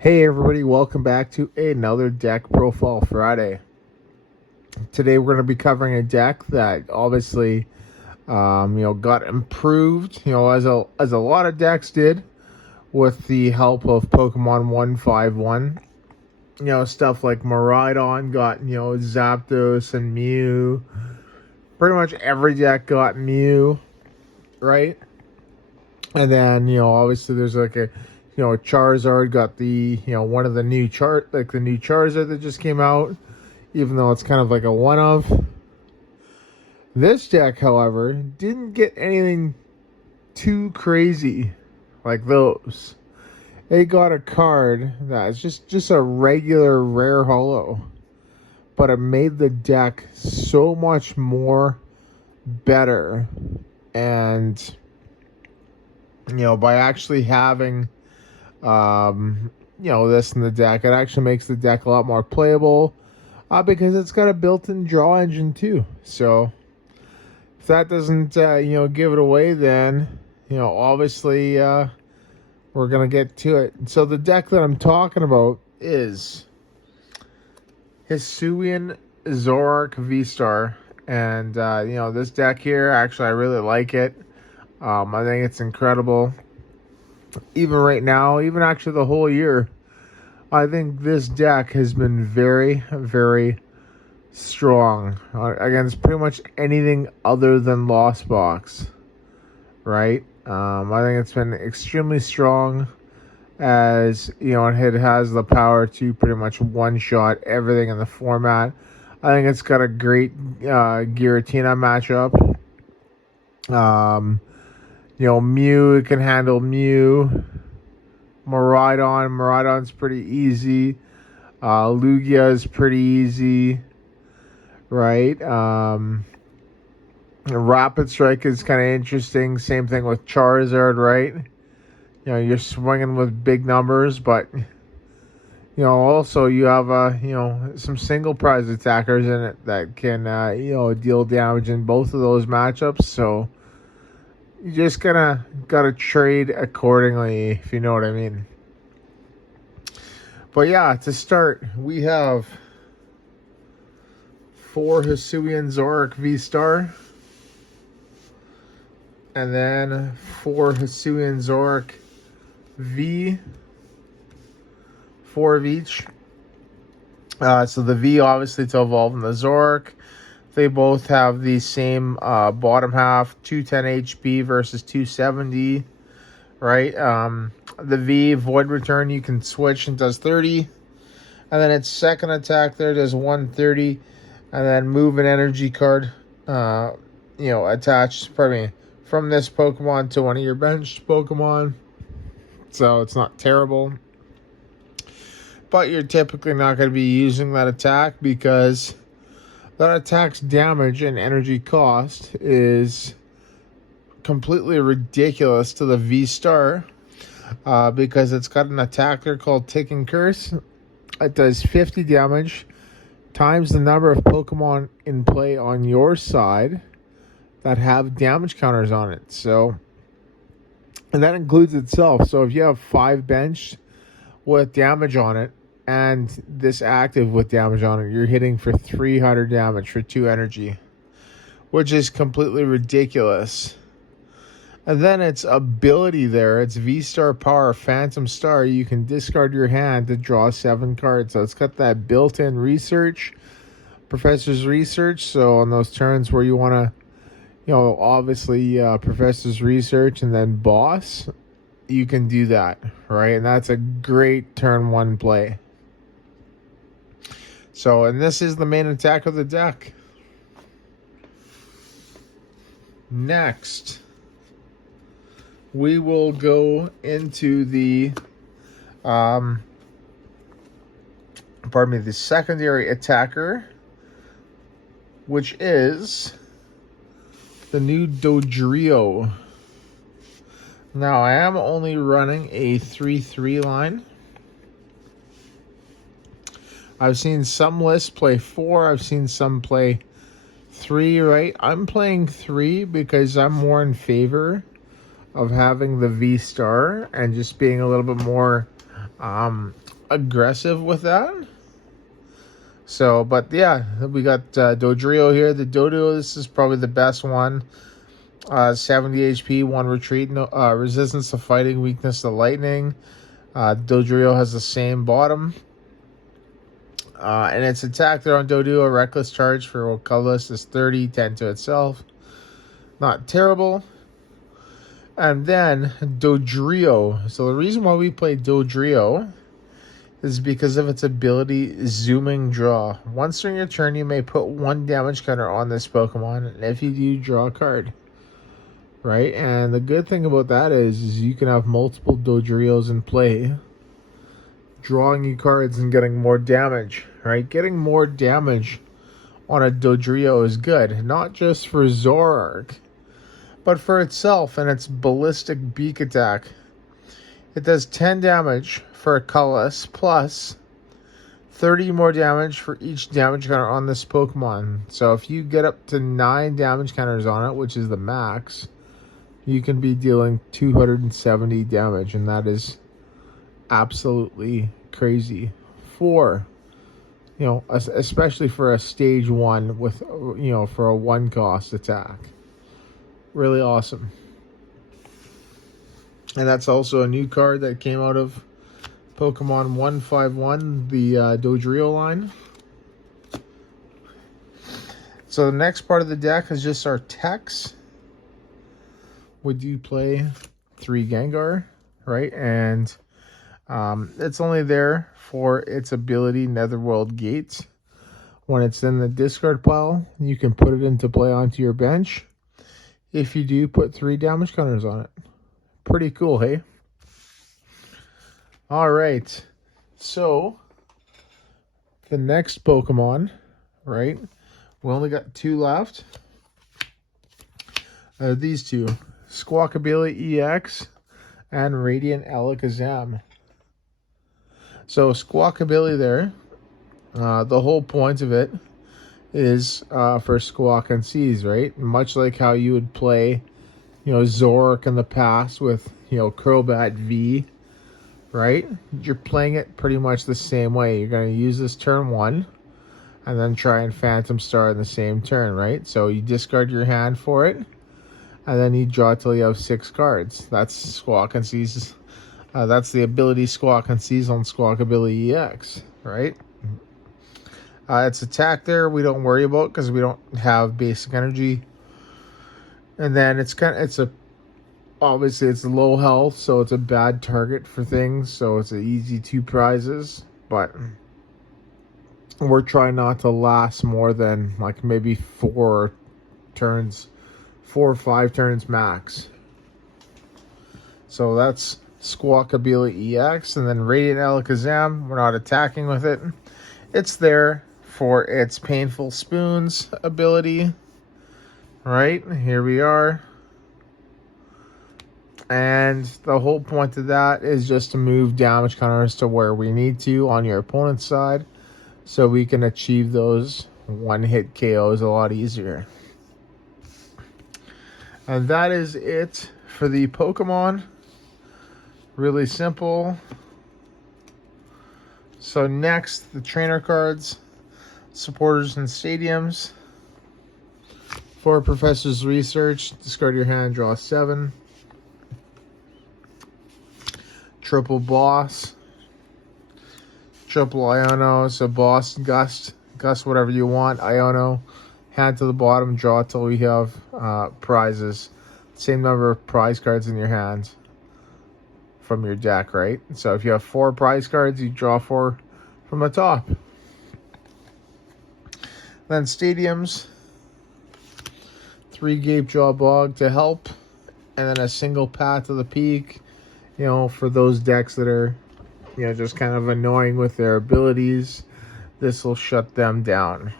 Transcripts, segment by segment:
Hey everybody, welcome back to another deck profile Friday. Today we're going to be covering a deck that obviously got improved, as a lot of decks did with the help of Pokemon 151. Stuff like Miraidon got, Zapdos and Mew. Pretty much every deck got Mew, right? And then, obviously there's like a Charizard got the, one of the new the new Charizard that just came out, even though it's kind of like a one of. This deck, however, didn't get anything too crazy like those. It got a card that's just a regular rare holo, but it made the deck so much more better. And, by actually having this in the deck, it actually makes the deck a lot more playable because it's got a built-in draw engine too. So if that doesn't give it away, then obviously we're gonna get to it. So the deck that I'm talking about is Hisuian Zoroark VStar, and this deck here, actually I really like it. I think it's incredible. Even right now, even actually the whole year, I think this deck has been very, very strong against pretty much anything other than Lost Box, right? I think it's been extremely strong, as it has the power to pretty much one-shot everything in the format. I think it's got a great Giratina matchup. Mew, it can handle Mew. Miraidon's pretty easy. Lugia is pretty easy, right? Rapid Strike is kind of interesting. Same thing with Charizard, right? You're swinging with big numbers, but also you have some single prize attackers in it that can deal damage in both of those matchups. So you just gotta trade accordingly, if you know what I mean. But yeah, to start, we have 4 Hisuian Zoroark VStar, and then 4 Hisuian Zoroark V, 4 of each. So the V, obviously, to evolve in the Zoroark. They both have the same bottom half, 210 HP versus 270, right? The V, Void Return, you can switch and does 30. And then its second attack there does 130. And then move an energy card, attached, from this Pokemon to one of your benched Pokemon. So it's not terrible. But you're typically not going to be using that attack because that attack's damage and energy cost is completely ridiculous to the V-Star because it's got an attacker called Ticking Curse. It does 50 damage times the number of Pokemon in play on your side that have damage counters on it. So, and that includes itself. So if you have 5 bench with damage on it, and this active with damage on it, you're hitting for 300 damage for 2 energy, which is completely ridiculous. And then its ability there, its V-Star Power Phantom Star, you can discard your hand to draw 7 cards. So it's got that built-in research, Professor's Research. So on those turns where you want to, obviously Professor's Research and then Boss, you can do that, right? And that's a great turn 1 play. So, and this is the main attack of the deck. Next, we will go into the, the secondary attacker, which is the new Dodrio. Now, I am only running a 3-3 line. I've seen some lists play 4. I've seen some play 3, right? I'm playing 3 because I'm more in favor of having the V-Star and just being a little bit more aggressive with that. So, but yeah, we got Dodrio here. The Doduo, this is probably the best one. 70 HP, 1 retreat, no resistance to fighting, weakness to lightning. Dodrio has the same bottom. And its attack there on Doduo, reckless charge for colorless is 30, 10 to itself. Not terrible. And then Dodrio. So the reason why we play Dodrio is because of its ability Zooming Draw. Once during your turn, you may put 1 damage counter on this Pokemon, and if you do, draw a card. Right? And the good thing about that is you can have multiple Dodrios in play, drawing you cards and getting more damage. Right? Getting more damage on a Dodrio is good, not just for Zoroark, but for itself and its ballistic beak attack. It does 10 damage for a colorless, plus 30 more damage for each damage counter on this Pokemon. So if you get up to 9 damage counters on it, which is the max, you can be dealing 270 damage, and that is absolutely crazy for, you know, especially for a stage 1 with, you know, for a 1 cost attack. Really awesome. And that's also a new card that came out of Pokemon 151, the Dodrio line. So the next part of the deck is just our techs. We do play 3 Gengar, right? And it's only there for its ability Netherworld Gate. When it's in the discard pile, you can put it into play onto your bench. If you do, put 3 damage counters on it. Pretty cool, hey? Alright, so the next Pokemon, right? We only got 2 left. These two, Squawkabilly EX and Radiant Alakazam. So Squawkabilly there, the whole point of it is for Squawk and Seize, right? Much like how you would play, you know, Zoroark in the past with, you know, Crobat V, right? You're playing it pretty much the same way. You're going to use this turn 1 and then try and Phantom Star in the same turn, right? So you discard your hand for it, and then you draw till you have 6 cards. That's Squawk and Seize. That's the ability Squawk and Seize on Squawkabilly EX, right? Its attack there we don't worry about because we don't have basic energy. And then obviously it's low health, so it's a bad target for things, so it's an easy 2 prizes, but we're trying not to last more than like maybe 4 or 5 turns max. So that's Squawkabilly EX. And then Radiant Alakazam, we're not attacking with it. It's there for its Painful Spoons ability. Right, here we are. And the whole point of that is just to move damage counters to where we need to on your opponent's side, so we can achieve those 1-hit KOs a lot easier. And that is it for the Pokemon. Really simple. So next, the trainer cards, supporters and stadiums. For Professor's Research, discard your hand, draw 7. Triple Boss. Triple Iono, so Boss, Gust, whatever you want. Iono, hand to the bottom, draw till we have prizes. Same number of prize cards in your hand from your deck, right? So if you have 4 prize cards, you draw 4 from the top. Then stadiums, 3 Gapejaw Bog to help, and then a single Path to the Peak, you know, for those decks that are, you know, just kind of annoying with their abilities. This will shut them down.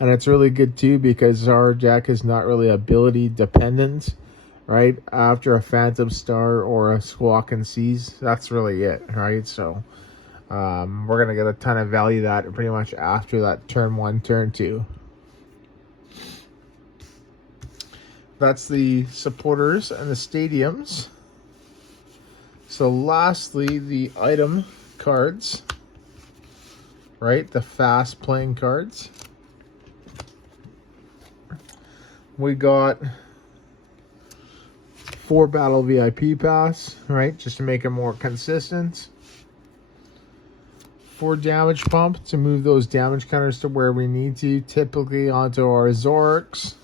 And it's really good too because our deck is not really ability dependent, right? After a Phantom Star or a Squawk and Seize, that's really it, right? So we're going to get a ton of value that pretty much after that turn 1, turn 2. That's the supporters and the stadiums. So lastly, the item cards, right? The fast playing cards. We got 4 battle VIP pass, right? Just to make it more consistent. 4 damage pump to move those damage counters to where we need to, typically onto our Zoroarks.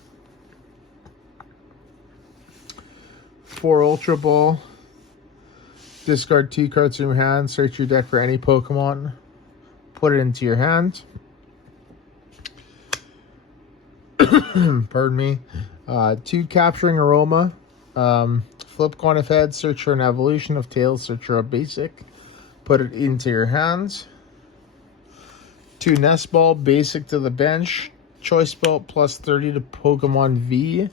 4 Ultra Ball. Discard 2 cards from your hand. Search your deck for any Pokemon. Put it into your hand. Pardon me. 2 Capturing Aroma. Flip coin of heads. Search for an evolution of tails. Search for a basic. Put it into your hands. 2 Nest Ball. Basic to the bench. Choice Belt plus 30 to Pokemon V.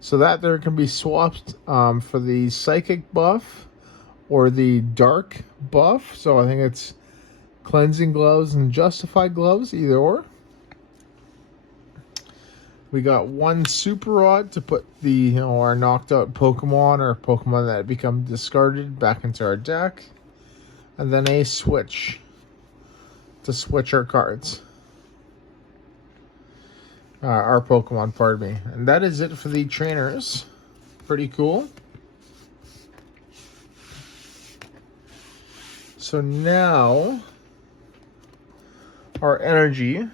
So that there can be swapped for the Psychic buff or the Dark buff. So I think it's Cleansing Gloves and Justified Gloves, either or. We got 1 Super Rod to put the our knocked out Pokemon or Pokemon that become discarded back into our deck. And then a Switch to switch our cards. Our Pokemon, pardon me. And that is it for the trainers. Pretty cool. So now, our energy.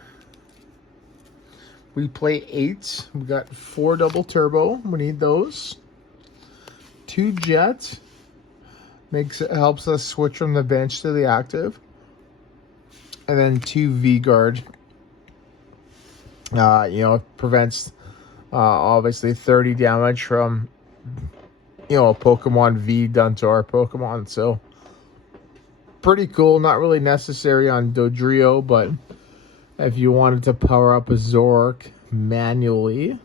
We play 8. We got 4 double turbo. We need those. 2 jet. Helps us switch from the bench to the active. And then 2 V-Guard. Prevents obviously 30 damage from a Pokemon V done to our Pokemon. So pretty cool. Not really necessary on Dodrio, but if you wanted to power up a Zoroark manually,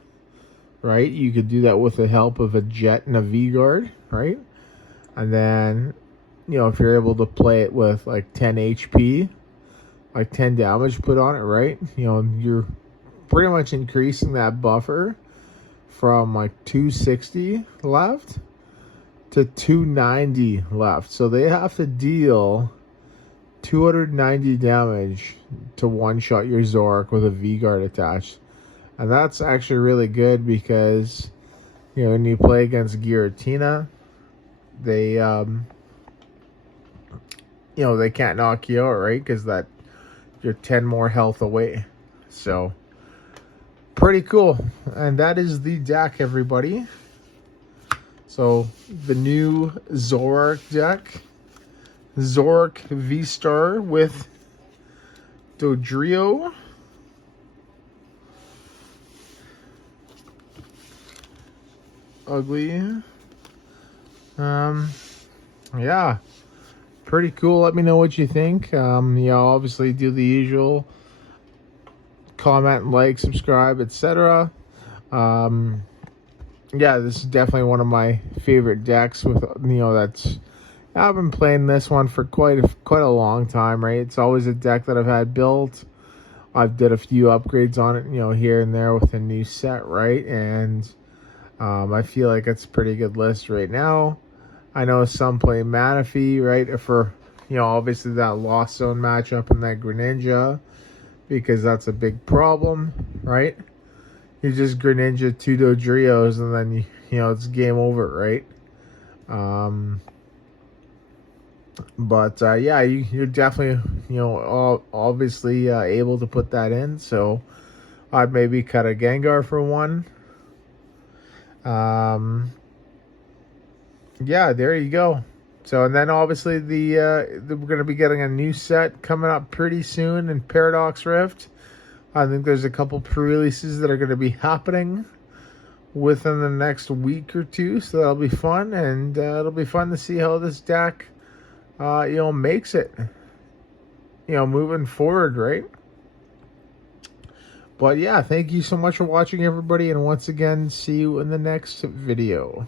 right, you could do that with the help of a jet and a V-Guard, right? And then if you're able to play it with like 10 HP, like 10 damage put on it, right, you're pretty much increasing that buffer from like 260 left to 290 left. So they have to deal 290 damage to one-shot your Zoroark with a V-Guard attached. And that's actually really good because, when you play against Giratina, they, they can't knock you out, right? Because you're 10 more health away. So pretty cool. And that is the deck, everybody. So the new Zoroark deck, Zoroark VStar with Dodrio, ugly, yeah, pretty cool. Let me know what you think. Obviously do the usual, comment, like, subscribe, etc. Yeah, this is definitely one of my favorite decks. With I've been playing this one for quite a long time, right? It's always a deck that I've had built. I've did a few upgrades on it, here and there with a new set, right? And I feel like it's a pretty good list right now. I know some play Manaphy, right? For obviously that Lost Zone matchup and that Greninja, because that's a big problem, right? You just Greninja 2 Dodrios and then it's game over, right? But yeah, you're definitely obviously able to put that in. So I'd maybe cut a Gengar for 1. Yeah, there you go. So, and then obviously we're going to be getting a new set coming up pretty soon in Paradox Rift. I think there's a couple pre-releases that are going to be happening within the next week or 2, so that'll be fun, and it'll be fun to see how this deck makes it moving forward, right? But yeah, thank you so much for watching, everybody, and once again, see you in the next video.